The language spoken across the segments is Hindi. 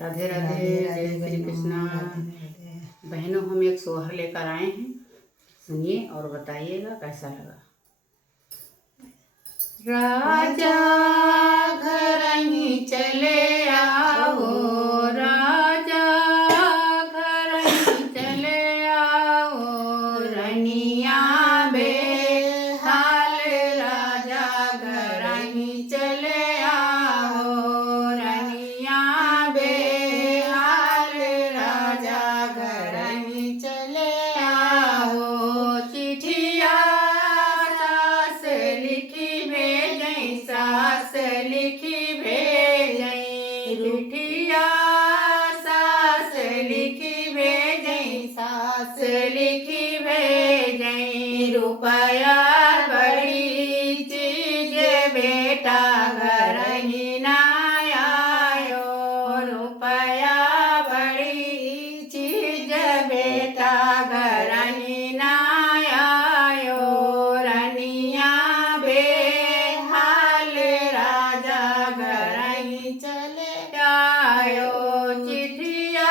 राधे राधे, जय श्री कृष्णा। बहनों, हम एक सोहर लेकर आए हैं, सुनिए और बताइएगा कैसा लगा। राजा घर ही चले आओ, राजा घर ही चले आओ, रनिया बेहाल राजा घर ही चले आओ, रनिया बेहाल राजा घर ही चले आओ। चिट्ठिया सास लिखी भेजई, सास लिखी भेजई, चिट्ठिया सास लिखी भेजई, सास लिखी भेजई। रुपया बड़ी चीज बेटा घर ही ना आयो, रुपया बड़ी चीज बेटा घर ही ना आयो, रनिया बेहाल राजा घर ही चले आयो। चिट्ठिया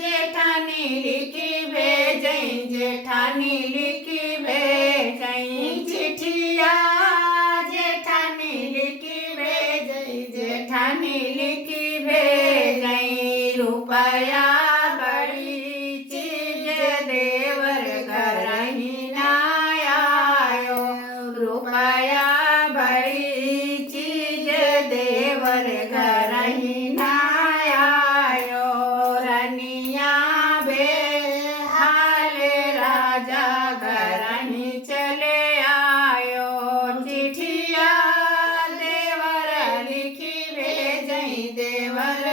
जेठानी लिखी भेजई, जेठानी लिखी भेजई, चिट्ठिया जेठानी लिखी भेजई, जेठानी लिखी भेजई। रुपया बड़ी चीज देवर घर ही ना आयो, रुपया बड़ी चीज देवर घर ही ना आयो, रनिया बेहाल राजा घर ही चले आयो। चिट्ठिया देवर लिखी भेजई, देवर